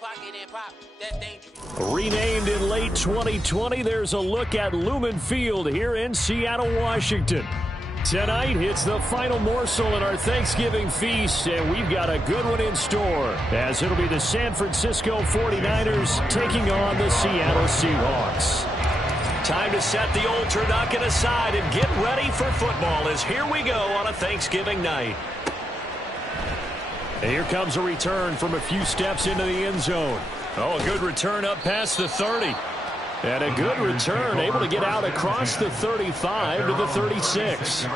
pocket and pop. That's dangerous. Renamed in late 2020, there's a look at Lumen Field here in Seattle, Washington. Tonight, it's the final morsel in our Thanksgiving feast, and we've got a good one in store, as it'll be the San Francisco 49ers taking on the Seattle Seahawks. Time to set the old turducken aside and get ready for football, as here we go on a Thanksgiving night. And here comes a return from a few steps into the end zone. Oh, a good return up past the 30. And a good return, able to get out across the 35 to the 36.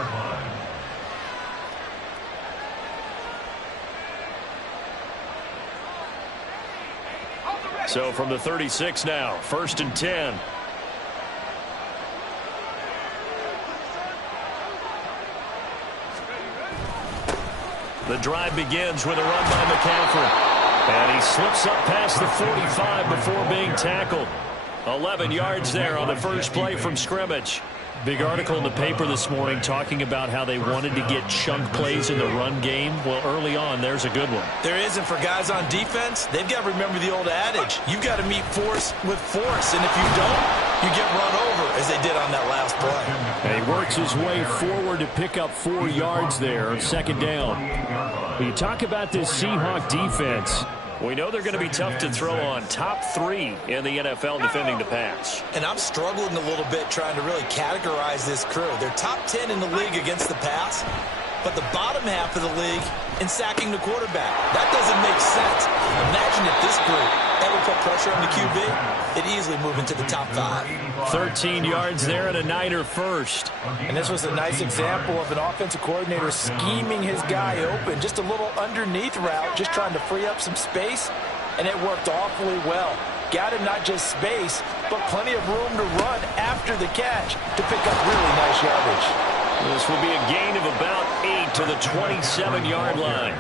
So from the 36 now, 1st and 10. The drive begins with a run by McCaffrey. And he slips up past the 45 before being tackled. 11 yards there on the first play from scrimmage. Big article in the paper this morning talking about how they wanted to get chunk plays in the run game. Well, early on, there's a good one. There isn't for guys on defense. They've got to remember the old adage. You've got to meet force with force, and if you don't, you get run over, as they did on that last play. And he works his way forward to pick up 4 yards there, 2nd down. When you talk about this Seahawk defense, we know they're going to be tough to throw on. Top 3 in the NFL defending the pass. And I'm struggling a little bit trying to really categorize this crew. They're top 10 in the league against the pass, but the bottom half of the league in sacking the quarterback. That doesn't make sense. Imagine if this group ever put pressure on the QB, it'd easily move into the top 5. 13 yards there and a Niner first. And this was a nice example of an offensive coordinator scheming his guy open. Just a little underneath route, just trying to free up some space, and it worked awfully well. Got him not just space, but plenty of room to run after the catch to pick up really nice yardage. This will be a gain of about 8 to the 27-yard line.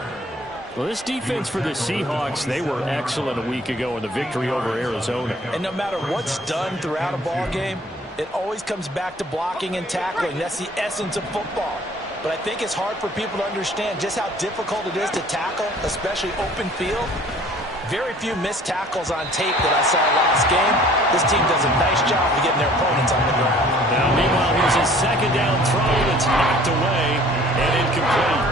Well, this defense for the Seahawks, they were excellent a week ago in the victory over Arizona. And no matter what's done throughout a ball game, it always comes back to blocking and tackling. That's the essence of football. But I think it's hard for people to understand just how difficult it is to tackle, especially open field. Very few missed tackles on tape that I saw last game. This team does a nice job of getting their opponents on the ground. Now, meanwhile, here's a 2nd down throw that's knocked away and incomplete.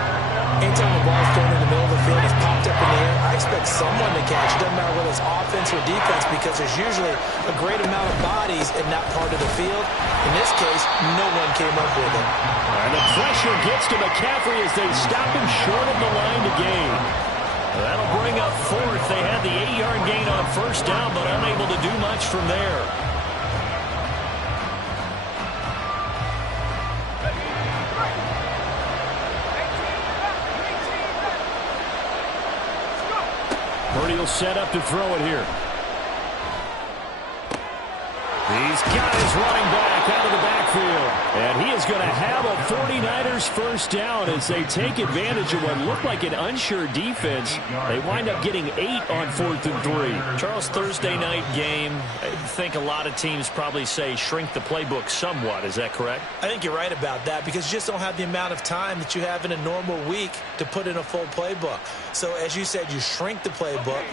Anytime the ball's thrown in the middle of the field, it's popped up in the air, I expect someone to catch. It doesn't matter whether it's offense or defense, because there's usually a great amount of bodies in that part of the field. In this case, no one came up with it. And the pressure gets to McCaffrey as they stop him short of the line to gain. That'll bring up 4th. They had the 8-yard gain on 1st down, but unable to do much from there. Purdy will set up to throw it here. He's got his running back out of the backfield. And he is going to have a 49ers first down as they take advantage of what looked like an unsure defense. They wind up getting 8 on 4th and 3. Charles, Thursday night game, I think a lot of teams probably say shrink the playbook somewhat. Is that correct? I think you're right about that, because you just don't have the amount of time that you have in a normal week to put in a full playbook. So as you said, you shrink the playbook,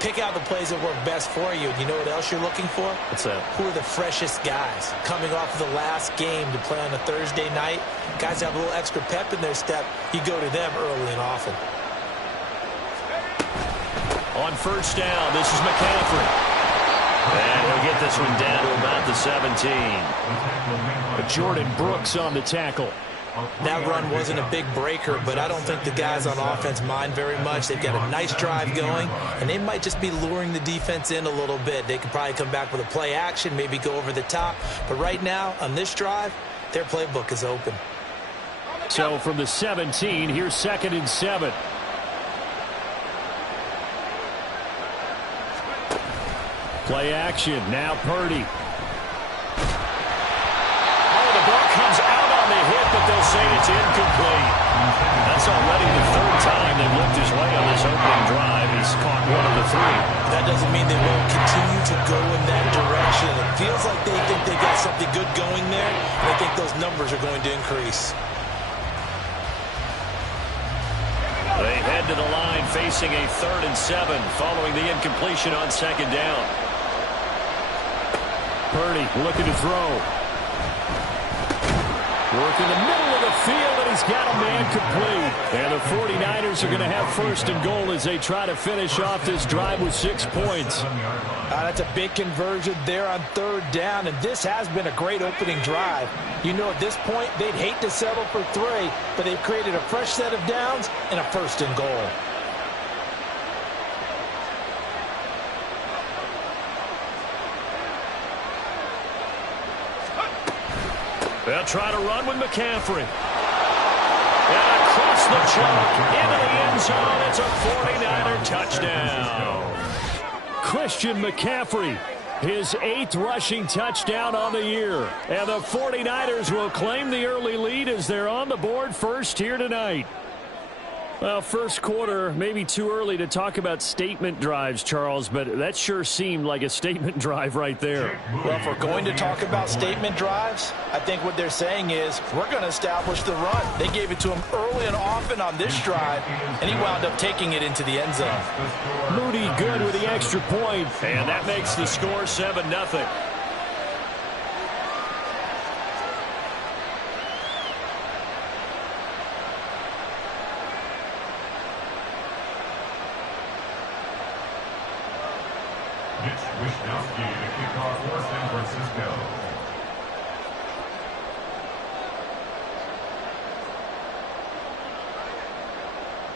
pick out the plays that work best for you. And you know what else you're looking for? What's that? Who are the freshest guys coming off of the last game to play on a Thursday night? Guys have a little extra pep in their step. You go to them early and often. On 1st down, this is McCaffrey. And he'll get this one down to about the 17. Jordan Brooks on the tackle. That run wasn't a big breaker, but I don't think the guys on offense mind very much. They've got a nice drive going, and they might just be luring the defense in a little bit. They could probably come back with a play action, maybe go over the top. But right now, on this drive, their playbook is open. So from the 17, here's 2nd and 7. Play action. Now Purdy. Oh, the ball comes out on the hit, but they'll say it's incomplete. That's already the 3rd time they've looked his way on this opening drive. He's caught 1 of the 3. That doesn't mean they won't continue to go in that direction. It feels like they think they got something good going there, and I think those numbers are going to increase. They head head to the line facing a 3rd and 7 following the incompletion on 2nd down. Purdy looking to throw. Work in the middle of the field, and he's got a man complete. And the 49ers are going to have 1st and goal as they try to finish off this drive with 6 points. That's a big conversion there on 3rd down, and this has been a great opening drive. You know, at this point, they'd hate to settle for 3, but they've created a fresh set of downs and a 1st and goal. They'll try to run with McCaffrey. And across the chalk, into the end zone. It's a 49er touchdown. Christian McCaffrey, his 8th rushing touchdown on the year. And the 49ers will claim the early lead as they're on the board first here tonight. Well, first quarter, maybe too early to talk about statement drives, Charles, but that sure seemed like a statement drive right there. Well, if we're going to talk about statement drives, I think what they're saying is we're going to establish the run. They gave it to him early and often on this drive, and he wound up taking it into the end zone. Moody good with the extra point, and that makes the score 7-0.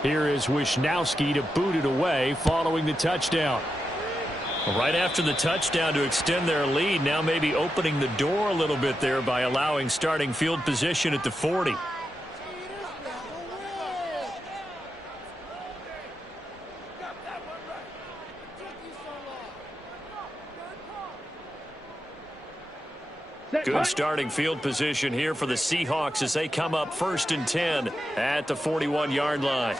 Here is Wishnowski to boot it away following the touchdown. Right after the touchdown to extend their lead, now maybe opening the door a little bit there by allowing starting field position at the 40. Good starting field position here for the Seahawks as they come up 1st and 10 at the 41-yard line.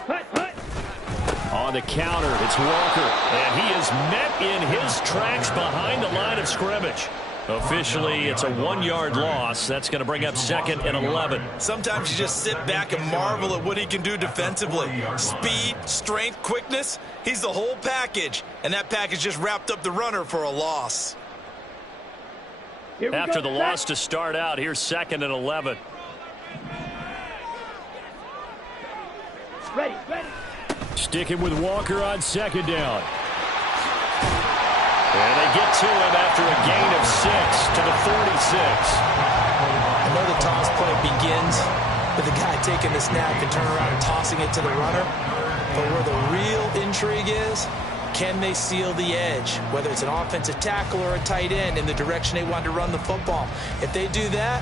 On the counter, it's Walker. And he is met in his tracks behind the line of scrimmage. Officially, it's a 1-yard loss. That's going to bring up 2nd and 11. Sometimes you just sit back and marvel at what he can do defensively. Speed, strength, quickness, he's the whole package. And that package just wrapped up the runner for a loss. After the loss to start out, here's 2nd and 11. Ready. Sticking with Walker on 2nd down. And they get to him after a gain of 6 to the 46. I know the toss play begins with the guy taking the snap and turn around and tossing it to the runner. But where the real intrigue is, can they seal the edge, whether it's an offensive tackle or a tight end, in the direction they want to run the football? If they do that,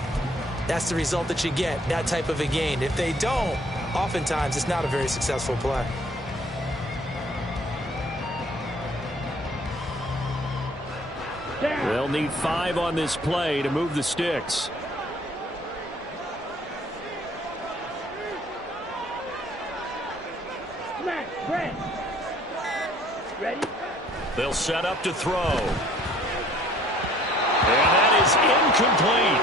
that's the result that you get, that type of a gain. If they don't, oftentimes it's not a very successful play. They'll need 5 on this play to move the sticks. Ready? They'll set up to throw. And that is incomplete.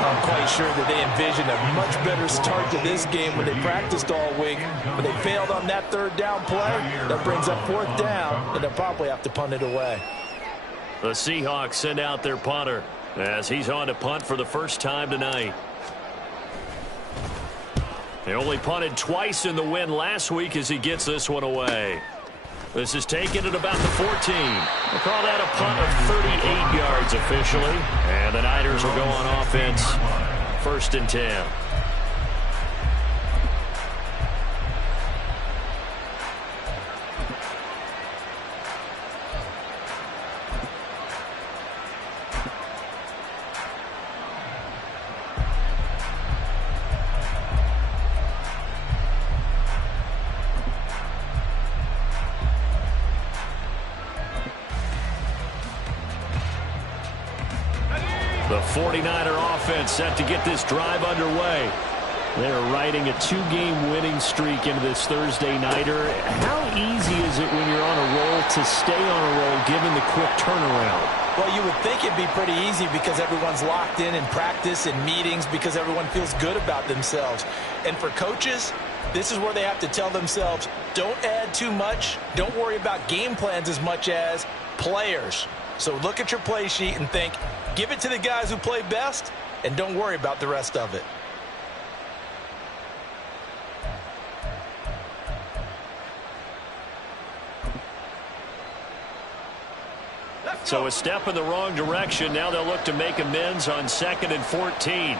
I'm quite sure that they envisioned a much better start to this game when they practiced all week. But they failed on that 3rd down play. That brings up 4th down, and they'll probably have to punt it away. The Seahawks send out their punter as he's on to punt for the first time tonight. They only punted twice in the win last week as he gets this one away. This is taken at about the 14. We'll call that a punt of 38 yards officially. And the Niners will go on offense 1st and 10. The 49er offense set to get this drive underway. They're riding a 2-game winning streak into this Thursday nighter. How easy is it when you're on a roll to stay on a roll given the quick turnaround? Well, you would think it'd be pretty easy because everyone's locked in practice and meetings because everyone feels good about themselves. And for coaches, This is where they have to tell themselves, don't add too much. Don't worry about game plans as much as players. So look at your play sheet and think, give it to the guys who play best, and don't worry about the rest of it. So a step in the wrong direction. Now they'll look to make amends on 2nd and 14.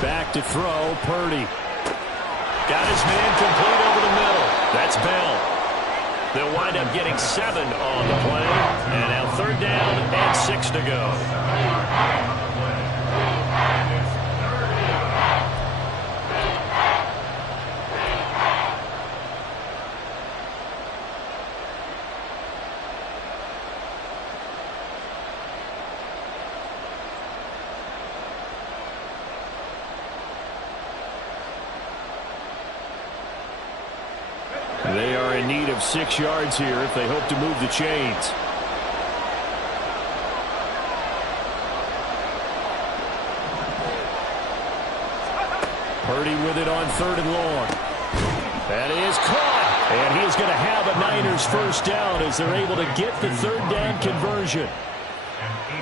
Back to throw, Purdy. Got his man complete over the middle. That's Bell. They'll wind up getting 7 on the play. And now 3rd down and 6 to go. They are in need of 6 yards here if they hope to move the chains. Purdy with it on 3rd and long. That is caught. And he is going to have a Niners first down as they're able to get the 3rd down conversion.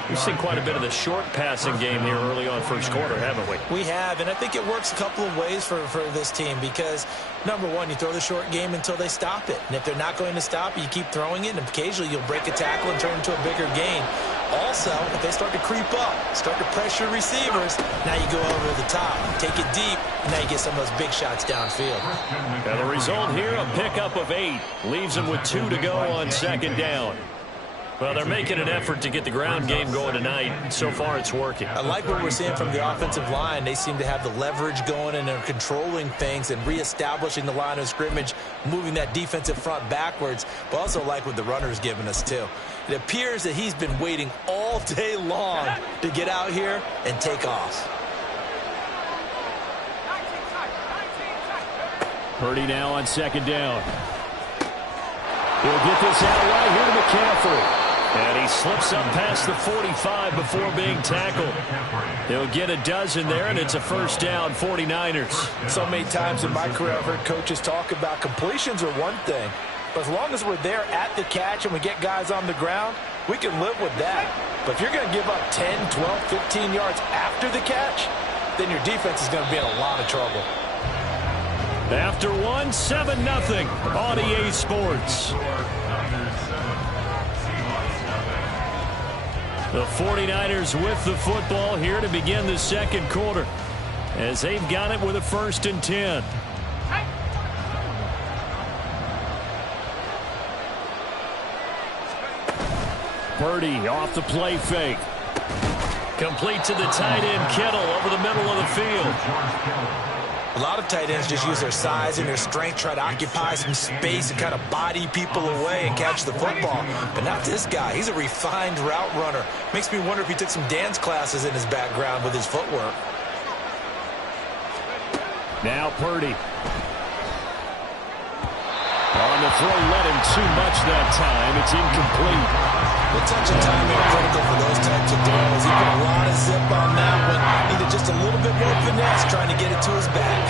We've seen quite a bit of the short passing game here early on first quarter, haven't we? We have, and I think it works a couple of ways for this team because, number one, you throw the short game until they stop it. And if they're not going to stop it, you keep throwing it, and occasionally you'll break a tackle and turn it into a bigger gain. Also, if they start to creep up, start to pressure receivers, now you go over the top, take it deep, and now you get some of those big shots downfield. And the result here, a pickup of 8. Leaves them with 2 to go on 2nd down. Well, they're making an effort to get the ground game going tonight. So far, it's working. I like what we're seeing from the offensive line. They seem to have the leverage going, and they're controlling things and reestablishing the line of scrimmage, moving that defensive front backwards, but also like what the runner's giving us, too. It appears that he's been waiting all day long to get out here and take off. Purdy now on 2nd down. He'll get this out right here to McCaffrey. And he slips up past the 45 before being tackled. He'll get a dozen there, and it's a first down, 49ers. So many times in my career, I've heard coaches talk about completions are one thing. But as long as we're there at the catch and we get guys on the ground, we can live with that. But if you're going to give up 10, 12, 15 yards after the catch, then your defense is going to be in a lot of trouble. After 1, 7-0 on EA Sports. The 49ers with the football here to begin the 2nd quarter as they've got it with a 1st and 10. Purdy off the play fake. Complete to the tight end Kittle over the middle of the field. A lot of tight ends just use their size and their strength, try to occupy some space and kind of body people away and catch the football. But not this guy. He's a refined route runner. Makes me wonder if he took some dance classes in his background with his footwork. Now Purdy. On the throw, let him too much that time. It's incomplete. The touch and timing are critical for those types of throws. He put a lot of zip on that one. Needed just a little bit more finesse trying to get it to his back.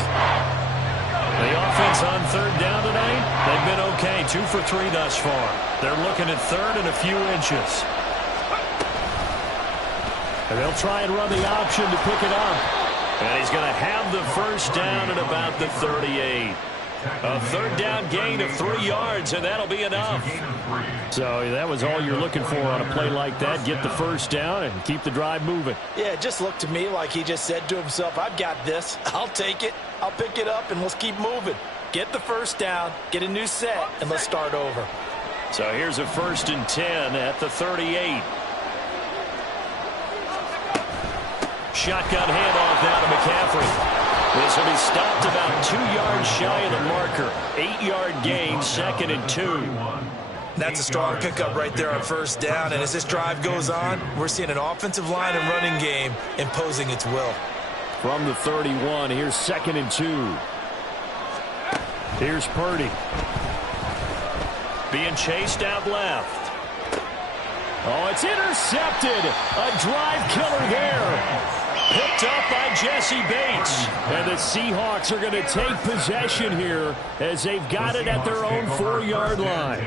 The offense on 3rd down tonight, they've been okay. 2 for 3 thus far. They're looking at 3rd and a few inches. And they'll try and run the option to pick it up. And he's going to have the first down at about the 38. A 3rd down gain of 3 yards, and that'll be enough. So that was all you're looking for on a play like that. Get the first down and keep the drive moving. Yeah, it just looked to me like he just said to himself, I've got this. I'll take it. I'll pick it up, and let's keep moving. Get the first down, get a new set, and let's start over. So here's a 1st and 10 at the 38. Shotgun handoff now to McCaffrey. This will be stopped about 2 yards shy of the marker. 8-yard gain, 2nd and 2. That's a strong pickup right there on 1st down. And as this drive goes on, we're seeing an offensive line and running game imposing its will. From the 31, here's 2nd and 2. Here's Purdy. Being chased out left. Oh, it's intercepted. A drive killer there. Picked up by Jesse Bates. And the Seahawks are going to take possession here as they've got it at their own 4-yard line.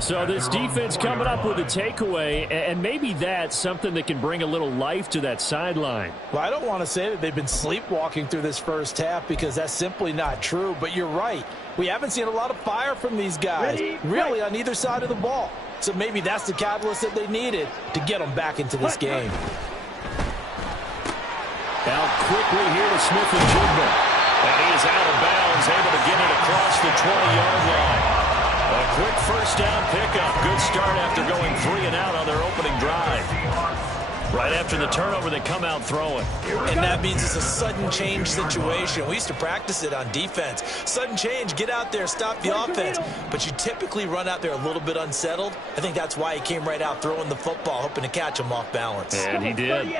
So this defense coming up with a takeaway, and maybe that's something that can bring a little life to that sideline. Well, I don't want to say that they've been sleepwalking through this first half because that's simply not true, but you're right. We haven't seen a lot of fire from these guys, really on either side of the ball. So maybe that's the catalyst that they needed to get them back into this game. Out quickly here to Smith-Njigba. And he is out of bounds, able to get it across the 20-yard line. A quick first down pickup. Good start after going 3 and out on their opening drive. Right after the turnover, they come out throwing. And that means it's a sudden change situation. We used to practice it on defense. Sudden change, get out there, stop the offense. But you typically run out there a little bit unsettled. I think that's why he came right out throwing the football, hoping to catch him off balance. And he did.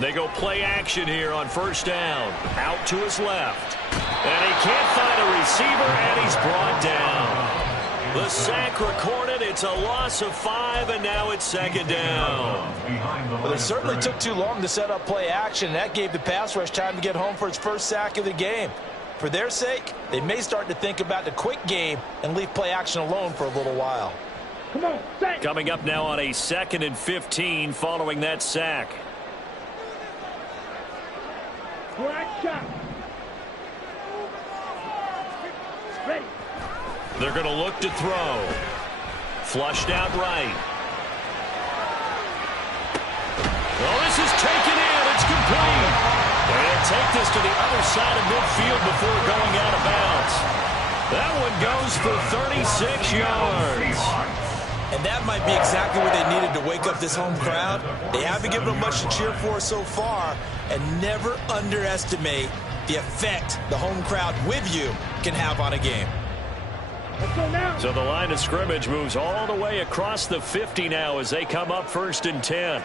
They go play action here on first down. Out to his left. And he can't find a receiver, and he's brought down. The sack recorded. It's a loss of 5, and now it's second down. Well, it certainly took too long to set up play action. That gave the pass rush time to get home for its first sack of the game. For their sake, they may start to think about the quick game and leave play action alone for a little while. Come on, sack. Coming up now on a 2nd and 15 following that sack. Ready. They're going to look to throw. Flushed out right. Oh, this is taken in. It's complete. And take this to the other side of midfield before going out of bounds. That one goes for 36 yards. And that might be exactly what they needed to wake up this home crowd. They haven't given them much to cheer for so far. And never underestimate the effect the home crowd with you can have on a game. So the line of scrimmage moves all the way across the 50 now as they come up 1st and 10.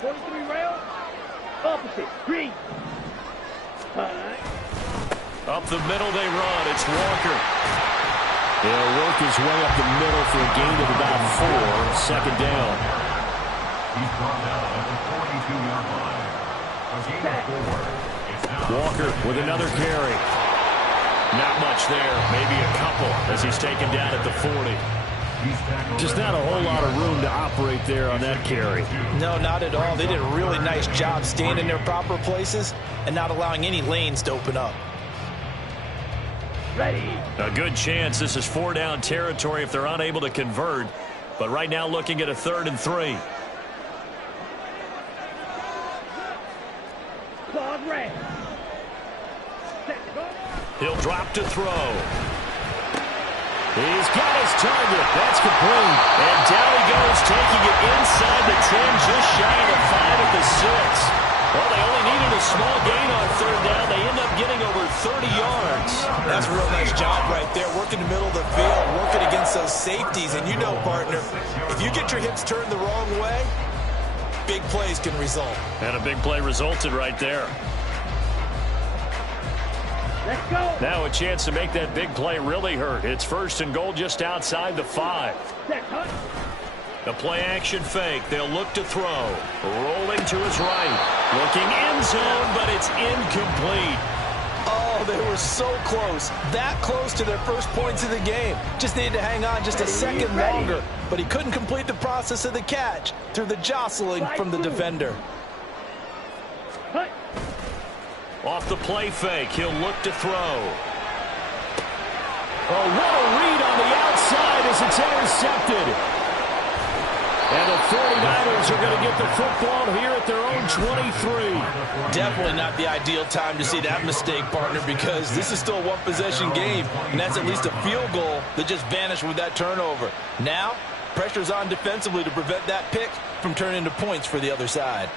43 rail. Opposite. 3. 5. Up the middle they run. It's Walker. They'll work his way up the middle for a gain of about 4. Second down. He's brought down at the 42-yard line. A gain of 4. Walker with another carry. Not much there. Maybe a couple as he's taken down at the 40. Just not a whole lot of room to operate there on that carry. No, not at all. They did a really nice job staying in their proper places and not allowing any lanes to open up. Ready. A good chance this is 4-down territory if they're unable to convert. But right now looking at a 3rd and 3. He'll drop to throw. He's got his target. That's complete. And down he goes, taking it inside the 10, just shy of the 5 at the 6. Well, they only needed a small gain on 3rd down. They end up getting over 30 yards. That's a real nice job right there, working the middle of the field, working against those safeties. And you know, partner, if you get your hips turned the wrong way, big plays can result. And a big play resulted right there. Let's go. Now a chance to make that big play really hurt. It's 1st and goal just outside the 5. The play action fake. They'll look to throw. Rolling to his right. Looking end zone, but it's incomplete. Oh, they were so close. That close to their first points of the game. Just needed to hang on just a second longer. But he couldn't complete the process of the catch through the jostling from the defender. Off the play fake, he'll look to throw. Oh, what a read on the outside as it's intercepted. And the 49ers are going to get the football here at their own 23. Definitely not the ideal time to see that mistake, partner, because this is still a one-possession game, and that's at least a field goal that just vanished with that turnover. Now, pressure's on defensively to prevent that pick from turning into points for the other side.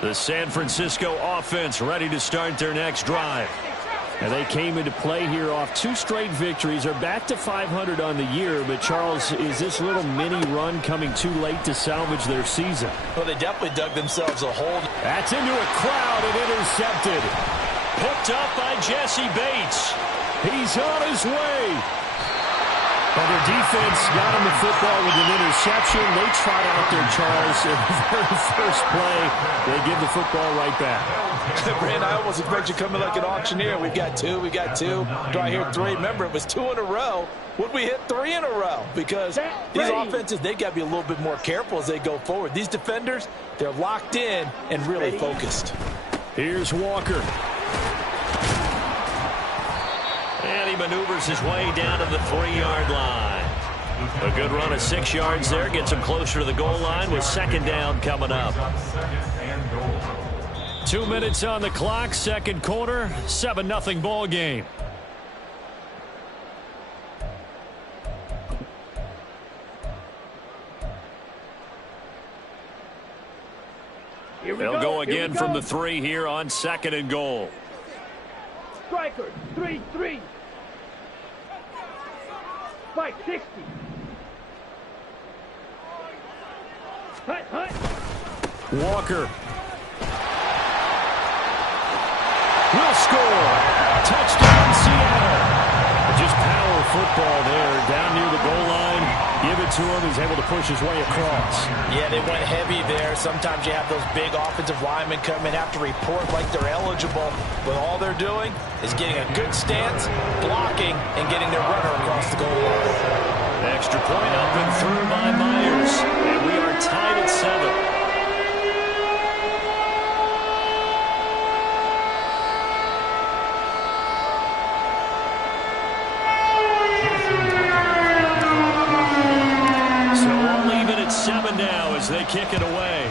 The San Francisco offense ready to start their next drive. And they came into play here off 2 straight victories. Are back to 500 on the year. But, Charles, is this little mini run coming too late to salvage their season? Well, they definitely dug themselves a hole. That's into a crowd and intercepted. Picked up by Jesse Bates. He's on his way. Well, their defense got him the football with an interception. They trot out there, Charles, in the very first play. They give the football right back. Brand, I almost expect you coming like an auctioneer. We got two. Do I hear three? Remember, it was 2 in a row. Would we hit 3 in a row? Because these offenses, they got to be a little bit more careful as they go forward. These defenders, they're locked in and really focused. Here's Walker. And he maneuvers his way down to the 3-yard line. A good run of 6 yards there. Gets him closer to the goal line with second down coming up. 2 minutes on the clock, second quarter, 7-0 ball game. They'll go again from the 3 here on second and goal. Striker, 3-3. Spike, 60. Hut. Walker. Will score. Touchdown, Seattle. Just power football there. Down near the goal line. Give it to him. He's able to push his way across. Yeah, they went heavy there. Sometimes you have those big offensive linemen come in, have to report like they're eligible, but all they're doing is getting a good stance, blocking, and getting their runner across the goal line. Extra point up and through by Myers. And we are tied at 7. Now as they kick it away.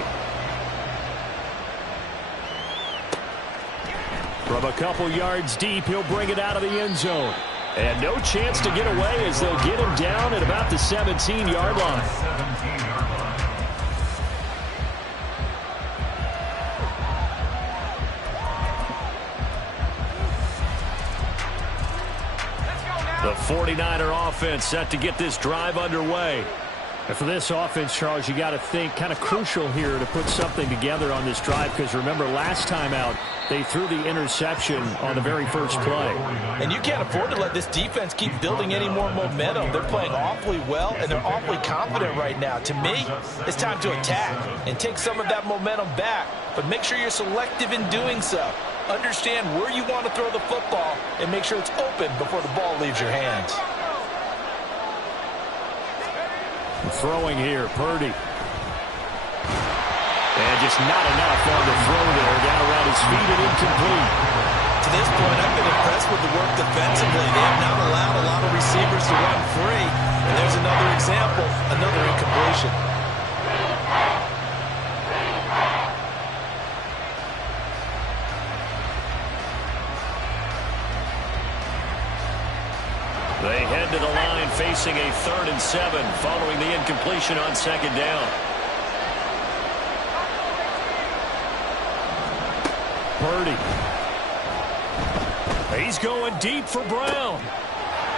From a couple yards deep, he'll bring it out of the end zone. And no chance to get away as they'll get him down at about the 17-yard line. The 49er offense set to get this drive underway. And for this offense, Charles, you got to think kind of crucial here to put something together on this drive because remember last time out they threw the interception on the very first play. And you can't afford to let this defense keep building any more momentum. They're playing awfully well and they're awfully confident right now. To me, it's time to attack and take some of that momentum back, but make sure you're selective in doing so. Understand where you want to throw the football and make sure it's open before the ball leaves your hands. Throwing here, Purdy. And just not enough on the throw there. Down around his feet and incomplete. To this point, I've been impressed with the work defensively. They have not allowed a lot of receivers to run free. And there's another example, another incompletion. They head to the line facing a 3rd and 7 following the incompletion on second down. Purdy. He's going deep for Brown.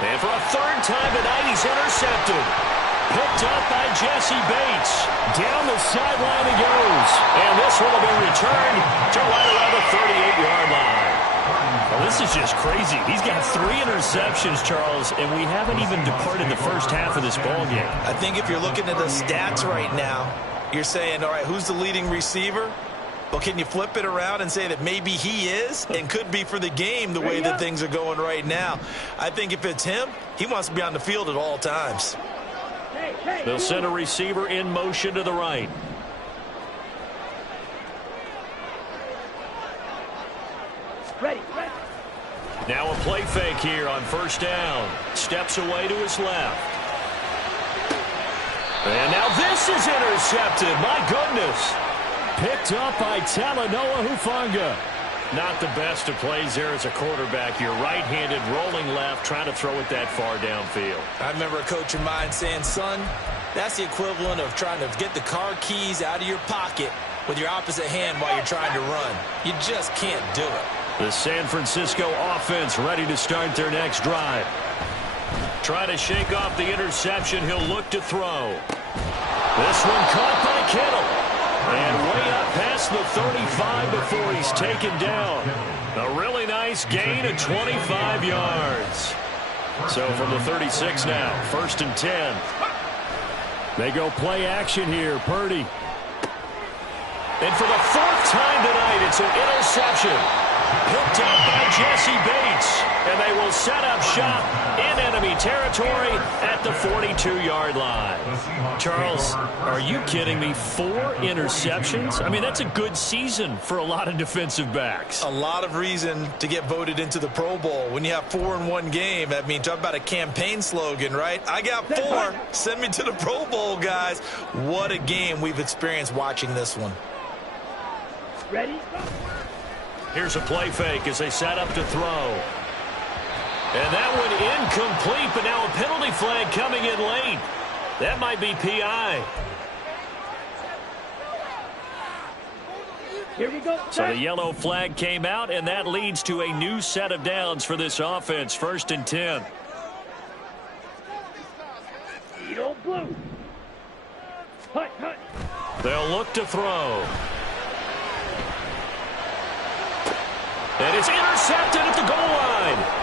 And for a 3rd time tonight, he's intercepted. Picked up by Jesse Bates. Down the sideline he goes. And this one will be returned to right around the 38-yard line. Well, this is just crazy. He's got 3 interceptions, Charles, and we haven't even departed the first half of this ball game. I think if you're looking at the stats right now, you're saying, all right, who's the leading receiver? Well, can you flip it around and say that maybe he is and could be for the game the way that things are going right now? I think if it's him, he wants to be on the field at all times. They'll send a receiver in motion to the right. Ready. Now a play fake here on first down. Steps away to his left. And now this is intercepted. My goodness. Picked up by Talanoa Hufanga. Not the best of plays there as a quarterback. You're right-handed, rolling left, trying to throw it that far downfield. I remember a coach of mine saying, son, that's the equivalent of trying to get the car keys out of your pocket with your opposite hand while you're trying to run. You just can't do it. The San Francisco offense ready to start their next drive. Trying to shake off the interception. He'll look to throw. This one caught by Kittle. And way up past the 35 before he's taken down. A really nice gain of 25 yards. So from the 36 now, 1st and 10. They go play action here. Purdy. And for the 4th time tonight, it's an interception. Picked up by Jesse Bates. And they will set up shop in enemy territory at the 42-yard line. Charles, are you kidding me? 4 interceptions? I mean, that's a good season for a lot of defensive backs. A lot of reason to get voted into the Pro Bowl. When you have 4 in one game, I mean, talk about a campaign slogan, right? I got 4. Send me to the Pro Bowl, guys. What a game we've experienced watching this one. Ready? Here's a play fake as they set up to throw. And that one incomplete, but now a penalty flag coming in late. That might be PI. Here we go. So the yellow flag came out, and that leads to a new set of downs for this offense. 1st and 10. Edo blue. Hut, hut. They'll look to throw. And it's intercepted at the goal line.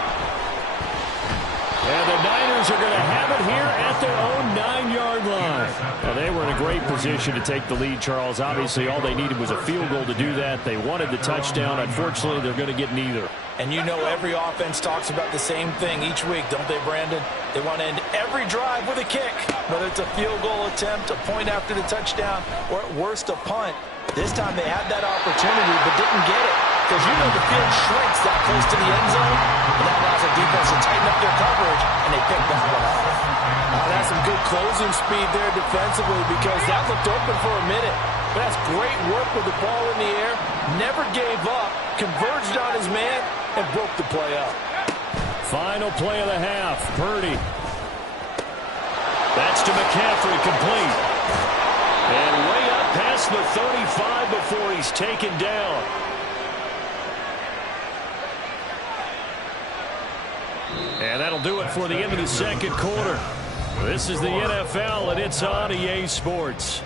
And the Niners are going to have it here at their own 9-yard line. Well, they were in a great position to take the lead, Charles. Obviously, all they needed was a field goal to do that. They wanted the touchdown. Unfortunately, they're going to get neither. And you know every offense talks about the same thing each week, don't they, Brandon? They want to end every drive with a kick, whether it's a field goal attempt, a point after the touchdown, or at worst, a punt. This time they had that opportunity but didn't get it. Because you know the field shrinks that close to the end zone, and that allows the defense to tighten up their coverage, and they pick that one off. That's some good closing speed there defensively because that looked open for a minute. But that's great work with the ball in the air, never gave up, converged on his man, and broke the play up. Final play of the half, Purdy. That's to McCaffrey, complete. And way up past the 35 before he's taken down. And that'll do it for the end of the 2nd quarter. This is the NFL, and it's on EA Sports.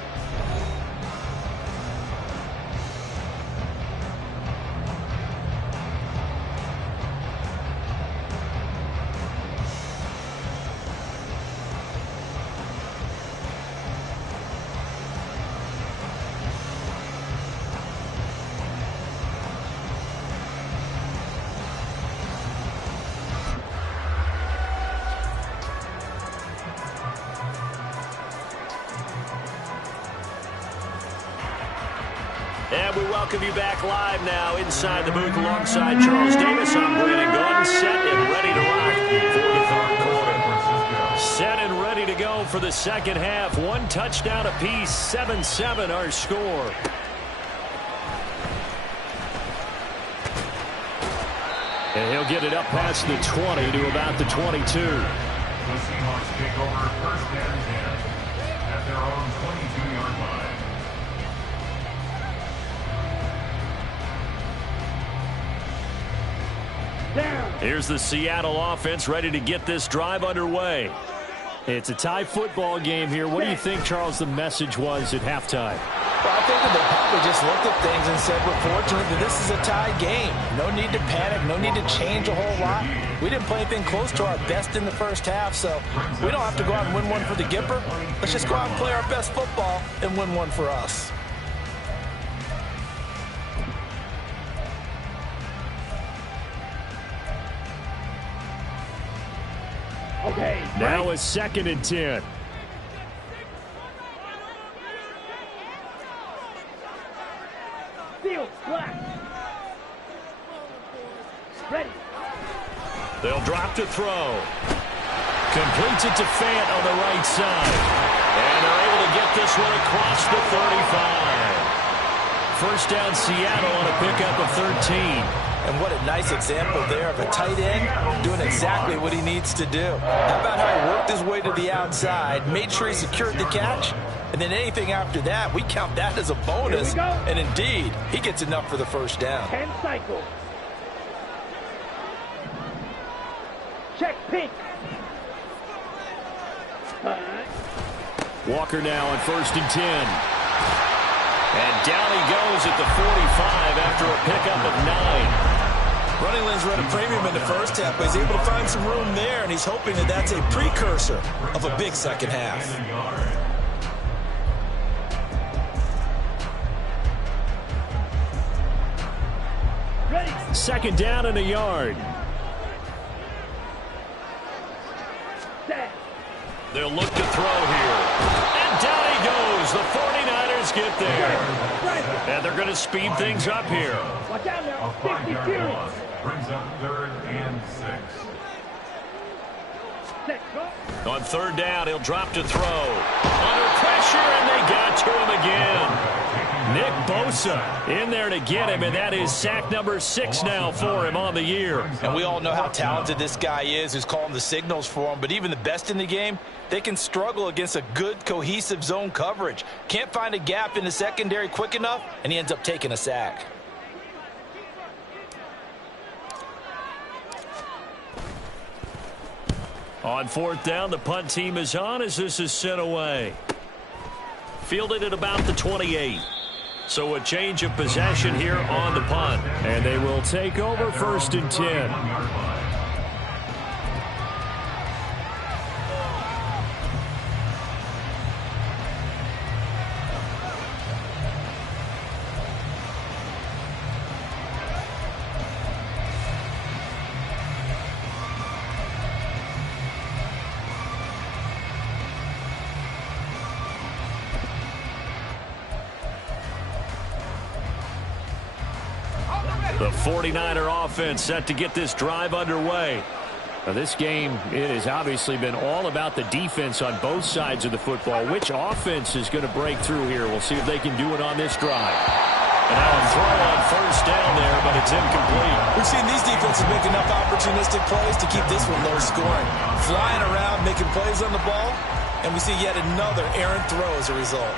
And we welcome you back live now inside the booth alongside Charles Davis. I'm Brandon Gordon, set and ready to rock for the 3rd quarter. Set and ready to go for the 2nd half. 1 touchdown apiece, 7-7 our score. And he'll get it up past the 20 to about the 22. The Seahawks take over 1st and 10 at their own 22-yard line. Down. Here's the Seattle offense ready to get this drive underway. It's a tie football game here. What do you think, Charles, the message was at halftime? Well, I think that they probably just looked at things and said, we're fortunate that this is a tie game. No need to panic. No need to change a whole lot. We didn't play anything close to our best in the 1st half, so we don't have to go out and win one for the Gipper. Let's just go out and play our best football and win one for us. Okay. Now a 2nd and 10. Field black. Ready. They'll drop to throw. Completes it to Fant on the right side. And they're able to get this one across the 35. 1st down Seattle on a pickup of 13. And what a nice example there of a tight end doing exactly what he needs to do. How about how he worked his way to the outside, made sure he secured the catch, and then anything after that, we count that as a bonus. And indeed, he gets enough for the 1st down. 10 cycles. Check pink. Walker now on 1st and 10. And down he goes at the 45 after a pickup of 9. Running lanes were at a premium in the first half, but he's able to find some room there, and he's hoping that that's a precursor of a big second half. Ready. Second down and a yard. Set. They'll look to throw here. And down he goes. The 49ers get there. And they're going to speed things up here. Watch out now. A 5-yard brings up 3rd and 6. Set. Go. On 3rd down, he'll drop to throw. Under pressure, and they got to him again. Nick Bosa in there to get him, and that is sack number 6 now for him on the year. And we all know how talented this guy is, who's calling the signals for him. But even the best in the game, they can struggle against a good, cohesive zone coverage. Can't find a gap in the secondary quick enough, and he ends up taking a sack. On 4th down, the punt team is on as this is sent away. Fielded at about the 28. So a change of possession here on the punt. And they will take over 1st and 10. The 49er offense set to get this drive underway. Now this game, it has obviously been all about the defense on both sides of the football. Which offense is going to break through here? We'll see if they can do it on this drive. And now a throw on 1st down there, but it's incomplete. We've seen these defenses make enough opportunistic plays to keep this one low scoring. Flying around, making plays on the ball, and we see yet another errant throw as a result.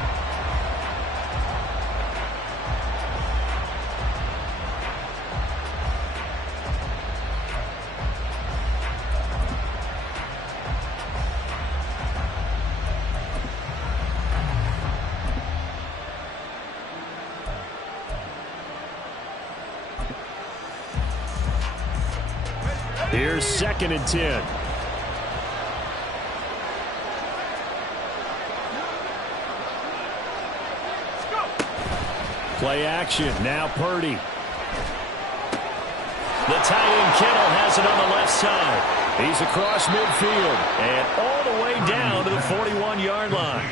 Here's 2nd and 10. Play action. Now Purdy. The tight end Kittle has it on the left side. He's across midfield. And all the way down to the 41-yard line.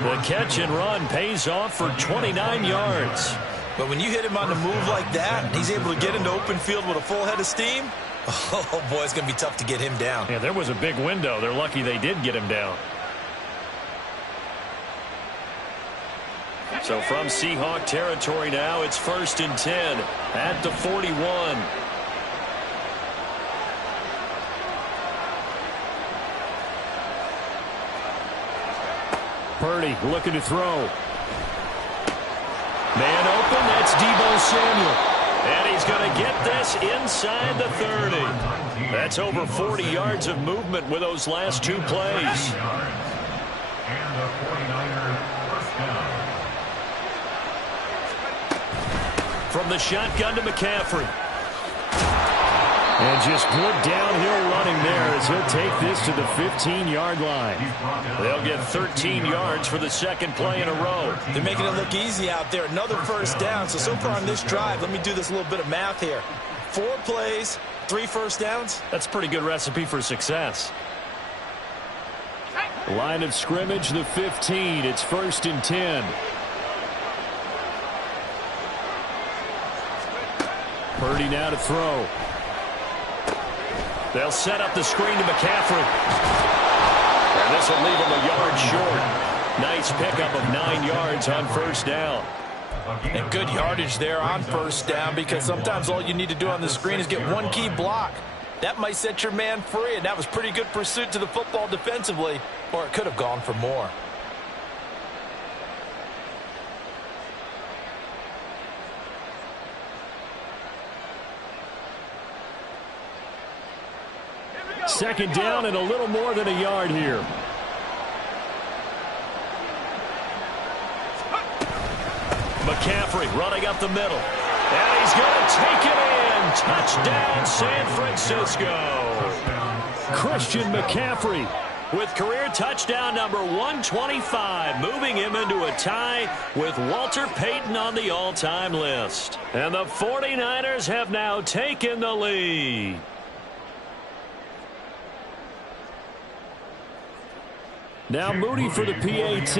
The catch and run pays off for 29 yards. But when you hit him on the move like that, he's able to get into open field with a full head of steam. Oh, boy, it's going to be tough to get him down. Yeah, there was a big window. They're lucky they did get him down. So from Seahawk territory now, it's 1st and 10 at the 41. Purdy looking to throw. Man open, that's Deebo Samuel. And he's going to get this inside the 30. That's over 40 yards of movement with those last 2 plays. And the 49ers first down. From the shotgun to McCaffrey. And just good downhill running there as he'll take this to the 15-yard line. They'll get 13 yards for the 2nd play in a row. They're making it look easy out there. Another 1st down. So far on this drive, let me do this little bit of math here. 4 plays, 3 1st downs. That's a pretty good recipe for success. Line of scrimmage, the 15. It's 1st and 10. Purdy now to throw. They'll set up the screen to McCaffrey. And this will leave him a yard short. Nice pickup of 9 yards on 1st down. And good yardage there on 1st down, because sometimes all you need to do on the screen is get one key block. That might set your man free, and that was pretty good pursuit to the football defensively, or it could have gone for more. Second down and a little more than a yard here. McCaffrey running up the middle. And he's going to take it in. Touchdown, San Francisco. Christian McCaffrey with career touchdown number 125, moving him into a tie with Walter Payton on the all-time list. And the 49ers have now taken the lead. Now Moody for the PAT.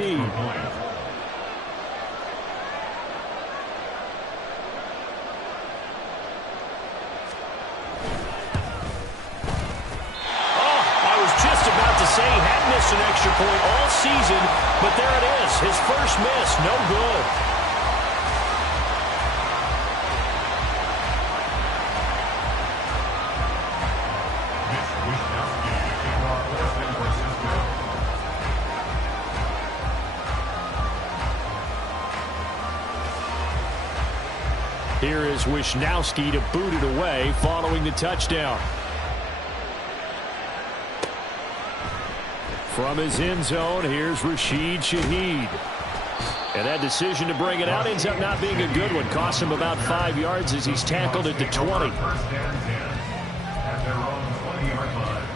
Say he hadn't missed an extra point all season, but there it is. His first miss, no good. Here is Wisnowski to boot it away following the touchdown. From his end zone, here's Rashid Shaheed. And that decision to bring it out ends up not being a good one. Cost him about 5 yards as he's tackled at the 20. At their own 20-yard line.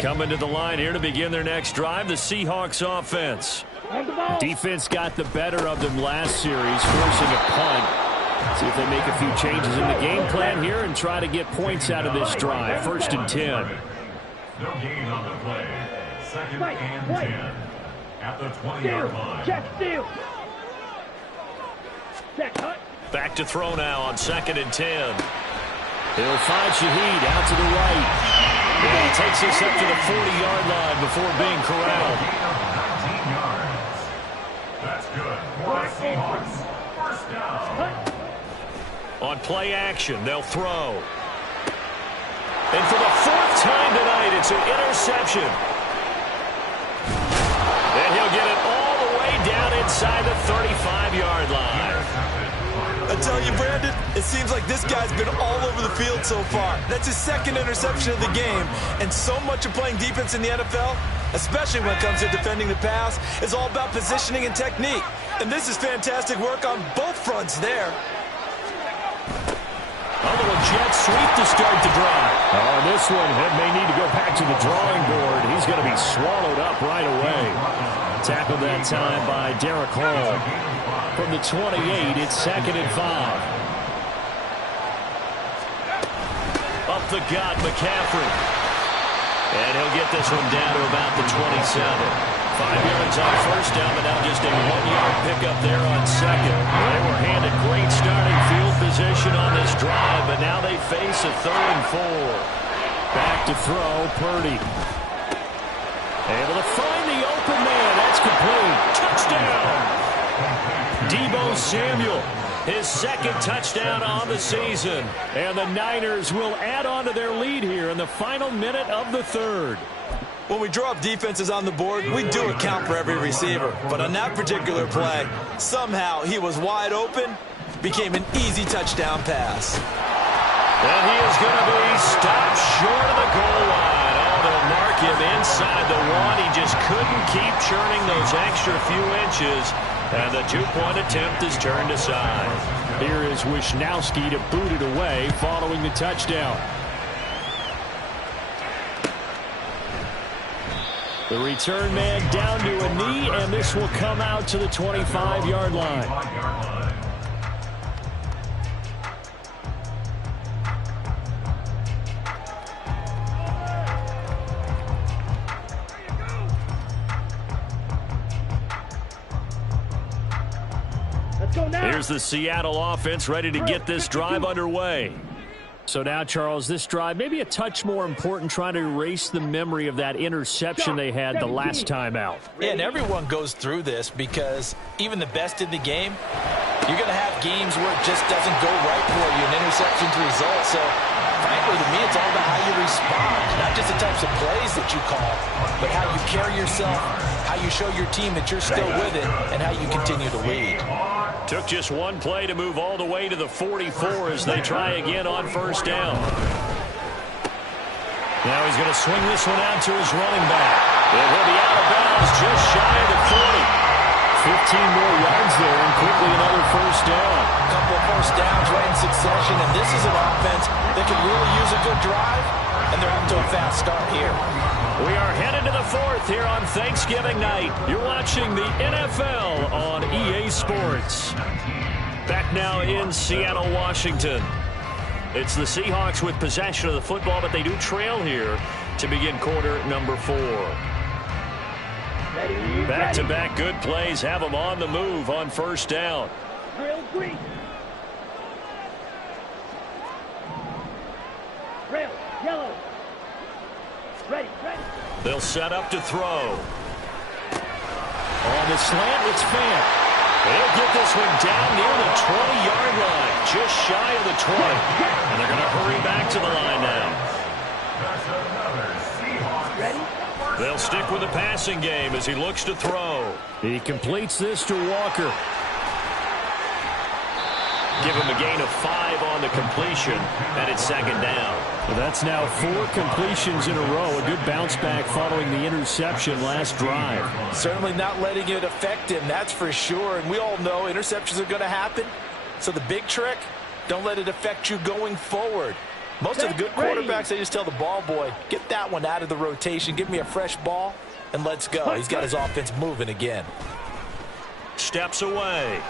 Coming to the line here to begin their next drive, the Seahawks offense. Defense got the better of them last series, forcing a punt. See if they make a few changes in the game plan here and try to get points out of this drive. 1st and 10. No gain on the play. 2nd and 10. At the 20-yard line. Check steal. Check cut. Back to throw now on 2nd and 10. He'll find Shaheed out to the right. And he takes us up to the 40-yard line before being corralled. 19 yards. That's good. For the Seahawks. First down. On play action, they'll throw. And for the 4th time tonight, it's an interception. And he'll get it all the way down inside the 35-yard line. I tell you, Brandon, it seems like this guy's been all over the field so far. That's his 2nd interception of the game. And so much of playing defense in the NFL, especially when it comes to defending the pass, is all about positioning and technique. And this is fantastic work on both fronts there. A little jet sweep to start the drive. Oh, this one may need to go back to the drawing board. He's going to be swallowed up right away. Tackled that time by Derek Hall. From the 28, it's 2nd and 5. Up the gut, McCaffrey. And he'll get this one down to about the 27. 5 yards on 1st down, but now just a 1-yard pickup there on 2nd. They were handed great starting field position on this drive, but now they face a 3rd and 4. Back to throw, Purdy. Able to find the open man. That's complete. Touchdown! Deebo Samuel, his 2nd touchdown on the season. And the Niners will add on to their lead here in the final minute of the 3rd. When we draw up defenses on the board, we do account for every receiver. But on that particular play, somehow he was wide open, became an easy touchdown pass. And he is going to be stopped short of the goal line. Oh, they'll mark him inside the 1. He just couldn't keep churning those extra few inches. And the 2-point attempt is turned aside. Here is Wisnowski to boot it away following the touchdown. The return man down to a knee, and this will come out to the 25-yard line. Here's the Seattle offense ready to get this drive underway. So now, Charles, this drive maybe a touch more important, trying to erase the memory of that interception they had the last time out. Yeah, and everyone goes through this because even the best in the game, you're going to have games where it just doesn't go right for you, and interceptions result. So, frankly, ultimately, to me, it's all about how you respond. Not just the types of plays that you call, but how you carry yourself, how you show your team that you're still with it, and how you continue to lead. Took just one play to move all the way to the 44 as they try again on first down. Now he's going to swing this one out to his running back. It will be out of bounds just shy of the 40. 15 more yards there and quickly another first down. A couple of first downs right in succession, and this is an offense that could really use a good drive, and they're off to a fast start here. We are headed to the fourth here on Thanksgiving night. You're watching the NFL on EA Sports. Back now in Seattle, Washington. It's the Seahawks with possession of the football, but they do trail here to begin quarter number 4. Back-to-back good plays have them on the move on first down. Drill green. Rail, yellow. Ready. They'll set up to throw. On the slant, it's Fant. They'll get this one down near the 20-yard line, just shy of the 20. And they're going to hurry back to the line now. They'll stick with the passing game as he looks to throw. He completes this to Walker. Give him a gain of 5 on the completion, and it's second down. Well, that's now 4 completions in a row. A good bounce back following the interception last drive. Certainly not letting it affect him, that's for sure. And we all know interceptions are going to happen. So the big trick, don't let it affect you going forward. Most of the good quarterbacks, they just tell the ball boy, get that one out of the rotation, give me a fresh ball, and let's go. He's got his offense moving again. Steps away.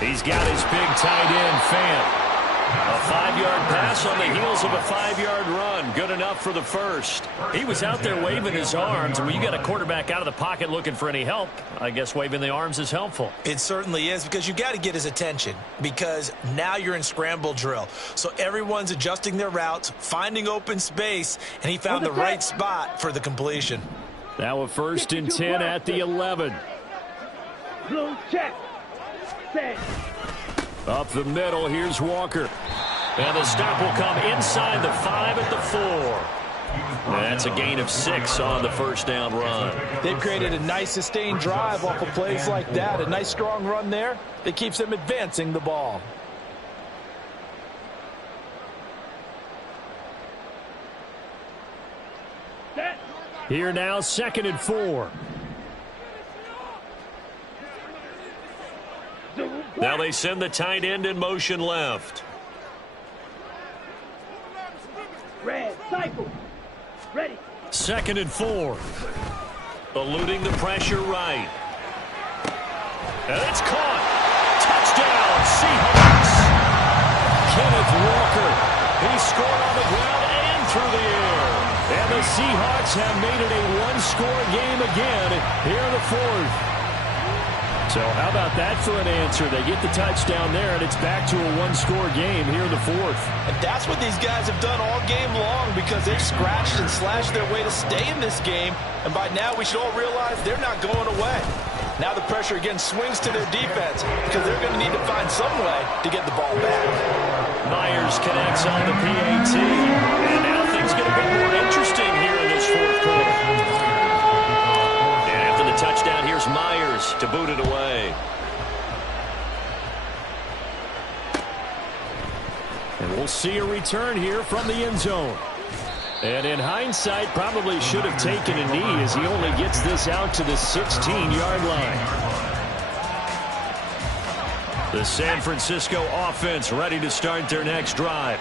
He's got his big tight end, Fant. A 5-yard pass on the heels of a 5-yard run. Good enough for the first. He was out there waving his arms, and when you got a quarterback out of the pocket looking for any help, I guess waving the arms is helpful. It certainly is, because you got to get his attention, because now you're in scramble drill. So everyone's adjusting their routes, finding open space, and he found the right spot for the completion. Now a 1st and 10 at the 11. Blue check. Set. Up the middle, here's Walker. And the stop will come inside the 5 at the 4. And that's a gain of 6 on the first down run. They've created a nice sustained drive off of plays like that. A nice strong run there that keeps them advancing the ball. Set. Here now, 2nd and 4. Now they send the tight end in motion left. Red, cycle. Ready. 2nd and 4. Eluding the pressure right. And it's caught. Touchdown, Seahawks. Kenneth Walker. He scored on the ground and through the air. And the Seahawks have made it a one-score game again here in the 4th. So how about that for an answer? They get the touchdown there, and it's back to a one-score game here in the 4th. And that's what these guys have done all game long, because they've scratched and slashed their way to stay in this game. And by now, we should all realize they're not going away. Now the pressure again swings to their defense, because they're going to need to find some way to get the ball back. Myers connects on the PAT. And now things get a bit more interesting here in this 4th quarter. And after the touchdown, here's Myers to boot it away. And we'll see a return here from the end zone. And in hindsight, probably should have taken a knee as he only gets this out to the 16-yard line. The San Francisco offense ready to start their next drive.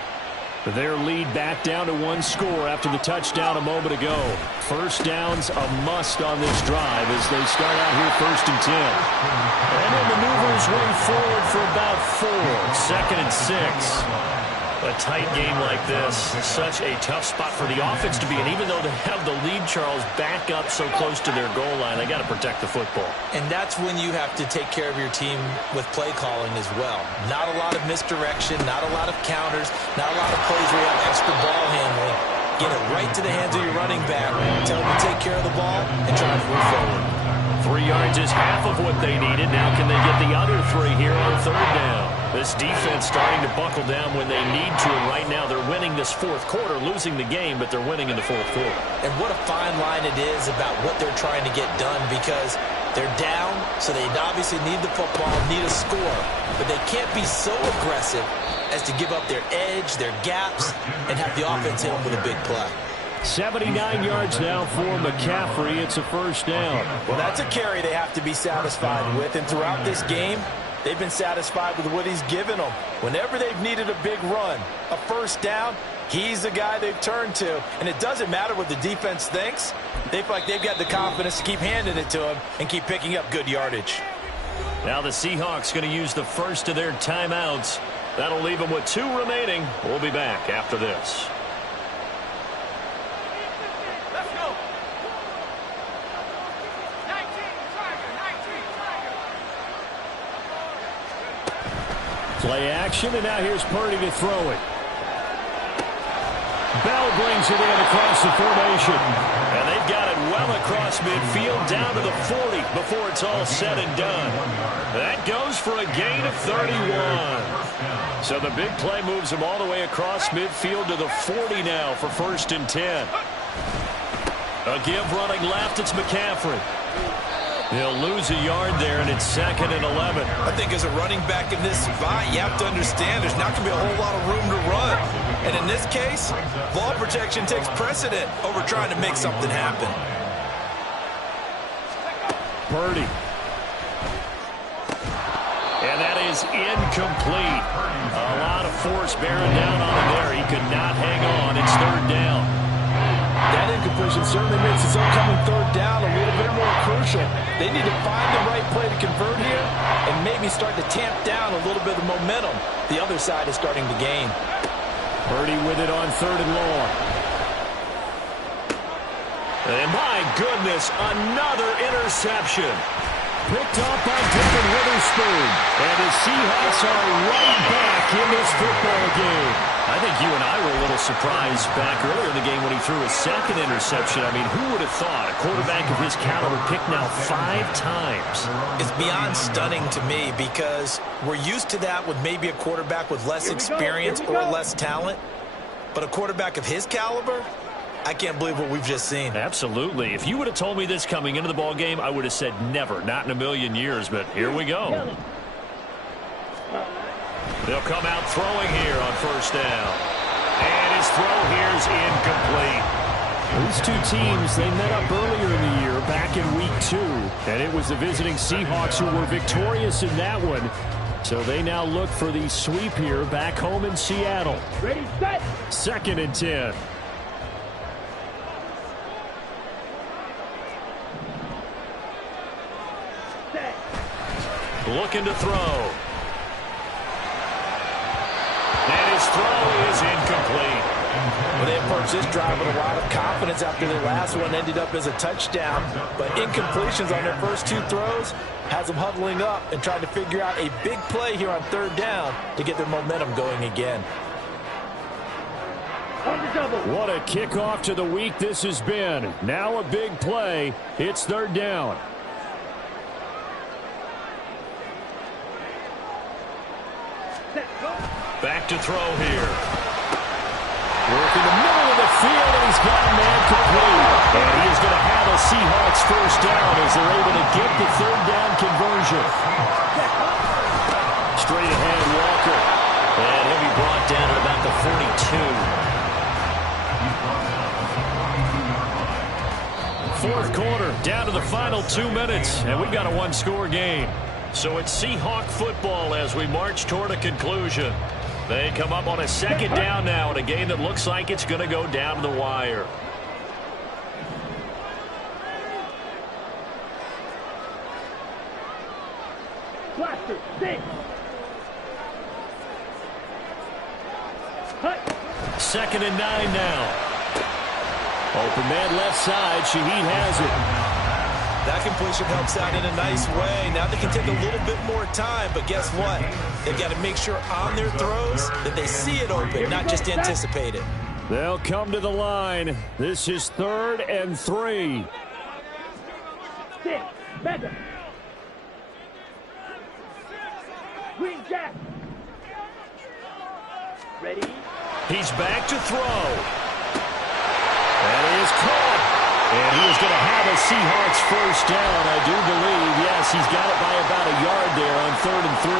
Their lead back down to 1 score after the touchdown a moment ago. First down's a must on this drive as they start out here 1st and 10. And then maneuvers way forward for about 4. 2nd and 6. A tight game like this, such a tough spot for the offense to be in. Even though they have the lead, Charles, back up so close to their goal line, they got to protect the football. And that's when you have to take care of your team with play calling as well. Not a lot of misdirection, not a lot of counters, not a lot of plays where you have extra ball handling. Get it right to the hands of your running back, tell them to take care of the ball, and try to move forward. 3 yards is half of what they needed. Now can they get the other 3 here on 3rd down? This defense starting to buckle down when they need to, and right now they're winning this fourth quarter, losing the game, but they're winning in the fourth quarter. And what a fine line it is about what they're trying to get done, because they're down, so they obviously need the football, need a score, but they can't be so aggressive as to give up their edge, their gaps, and have the offense hit them with a big play. 79 yards now for McCaffrey. It's a first down. Well, that's a carry they have to be satisfied with, and throughout this game, they've been satisfied with what he's given them. Whenever they've needed a big run, a first down, he's the guy they've turned to. And it doesn't matter what the defense thinks. They feel like they've got the confidence to keep handing it to him and keep picking up good yardage. Now the Seahawks going to use the first of their timeouts. That'll leave them with 2 remaining. We'll be back after this. Let's go. 19, Play action, and now here's Purdy to throw it. Bell brings it in across the formation. And they've got it well across midfield down to the 40 before it's all said and done. That goes for a gain of 31. So the big play moves them all the way across midfield to the 40 now for 1st and 10. A give running left, it's McCaffrey. He'll lose a yard there, and it's 2nd and 11. I think as a running back in this spot, you have to understand there's not going to be a whole lot of room to run. And in this case, ball protection takes precedent over trying to make something happen. Purdy. And that is incomplete. A lot of force bearing down on him there. He could not hang on. It's 3rd down. That incompletion certainly makes this upcoming 3rd down a little bit more crucial. They need to find the right play to convert here and maybe start to tamp down a little bit of momentum. The other side is starting to gain. Purdy with it on 3rd and long. And my goodness, another interception. Picked up by Devin Witherspoon. And the Seahawks are right back in this football game. I think you and I were a little surprised back earlier in the game when he threw his 2nd interception. I mean, who would have thought a quarterback of his caliber picked now 5 times? It's beyond stunning to me because we're used to that with maybe a quarterback with less experience or less talent. But a quarterback of his caliber, I can't believe what we've just seen. Absolutely. If you would have told me this coming into the ball game, I would have said never, not in a million years. But here we go. They'll come out throwing here on 1st down. And his throw here is incomplete. These two teams, they met up earlier in the year, back in week 2. And it was the visiting Seahawks who were victorious in that one. So they now look for the sweep here back home in Seattle. Ready, set. 2nd and 10. Set. Looking to throw. And his throw is incomplete. Well, they approached this drive with a lot of confidence after their last one ended up as a touchdown. But incompletions on their first 2 throws has them huddling up and trying to figure out a big play here on 3rd down to get their momentum going again. On the double. What a kickoff to the week this has been. Now a big play. It's 3rd down. Set. Go. Back to throw here. Work in the middle of the field, and he's got a man complete. And he is going to have a Seahawks 1st down as they're able to get the 3rd down conversion. Straight ahead, Walker. And he'll be brought down at about the 42. 4th quarter, down to the final 2 minutes, and we've got a 1-score game. So it's Seahawk football as we march toward a conclusion. They come up on a 2nd down now in a game that looks like it's going to go down to the wire. Blaster. 6. Hut. 2nd and 9 now. Open man left side. Shaheed has it. That completion helps out in a nice way. Now they can take a little bit more time, but guess what? They've got to make sure on their throws that they see it open, not just anticipate it. They'll come to the line. This is 3rd and 3. 6. Mega. Green Jack. Ready? He's back to throw. That is caught. And he is going to have a Seahawks first down, I do believe. Yes, he's got it by about a yard there on 3rd and 3.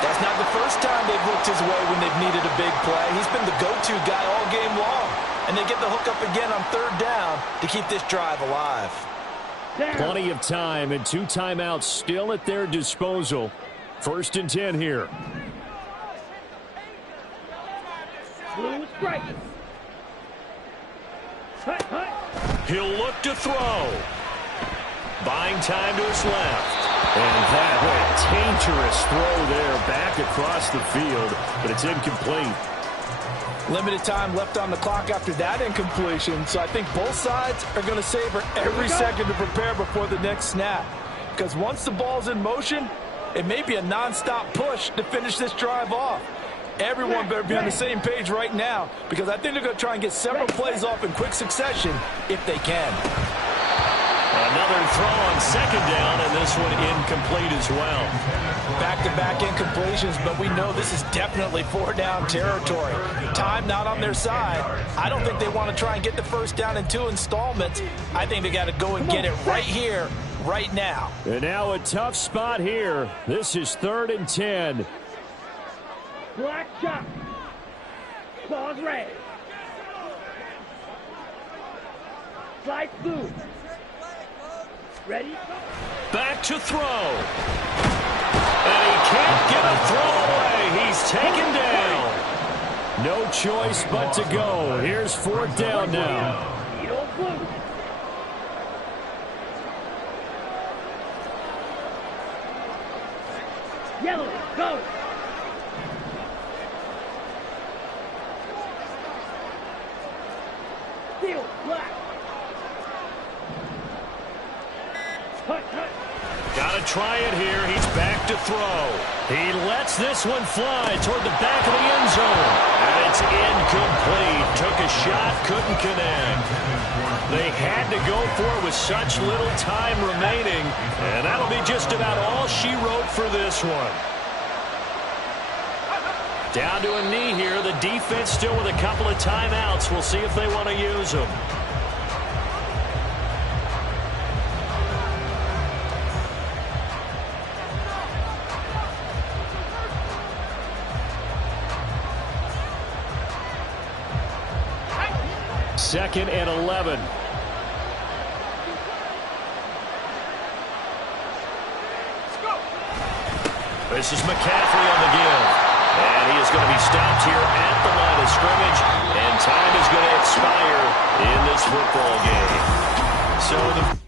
That's not the first time they've looked his way when they've needed a big play. He's been the go-to guy all game long. And they get the hook up again on 3rd down to keep this drive alive. Plenty of time and 2 timeouts still at their disposal. 1st and 10 here. Blue strike. Hut, hut. He'll look to throw. Buying time to his left. And that a dangerous throw there back across the field, but it's incomplete. Limited time left on the clock after that incompletion, so I think both sides are going to savor every second to prepare before the next snap. Because once the ball's in motion, it may be a non-stop push to finish this drive off. Everyone better be on the same page right now, because I think they're going to try and get several plays off in quick succession if they can. Another throw on 2nd down, and this one incomplete as well. Back-to-back incompletions, but we know this is definitely 4-down territory. Time not on their side. I don't think they want to try and get the first down in 2 installments. I think they got to go and get it right here, right now. And now a tough spot here. This is 3rd and 10. Black chop. Claws red. Slide blue. Ready? Back to throw. And he can't get a throw away. He's taken down. No choice but to go. Here's 4th down now. Needle blue. Yellow, go. Steel, black. Hut, hut. Gotta try it here. He's back to throw. He lets this one fly toward the back of the end zone. And it's incomplete. Took a shot, couldn't connect. They had to go for it with such little time remaining. And that'll be just about all she wrote for this one. Down to a knee here. The defense still with a couple of timeouts. We'll see if they want to use them. Second and 11. This is McCaffrey on the give. And he is going to be stopped here at the line of scrimmage. And time is going to expire in this football game. So the...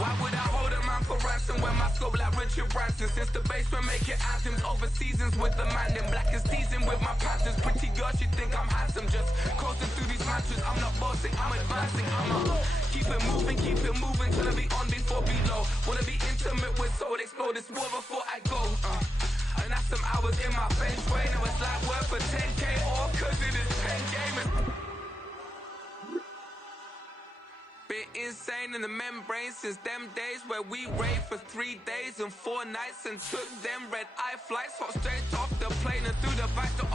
Why would I hold a man for ransom when my scope like Richard Branson? Since the basement making anthems over seasons with the man in black is teasing with my patterns. Pretty girl, she think I'm handsome. Just coasting through these matches. I'm not bossing, I'm advancing. I'ma keep it moving till I be on before below. Wanna be intimate with soul, explode this war before I go. And that's some hours in my bench way. Now it's like work for 10K all cause it is 10 gamers. Been insane in the membrane since them days where we raved for 3 days and 4 nights and took them red-eye flights, hot straight off the plane and through the back door.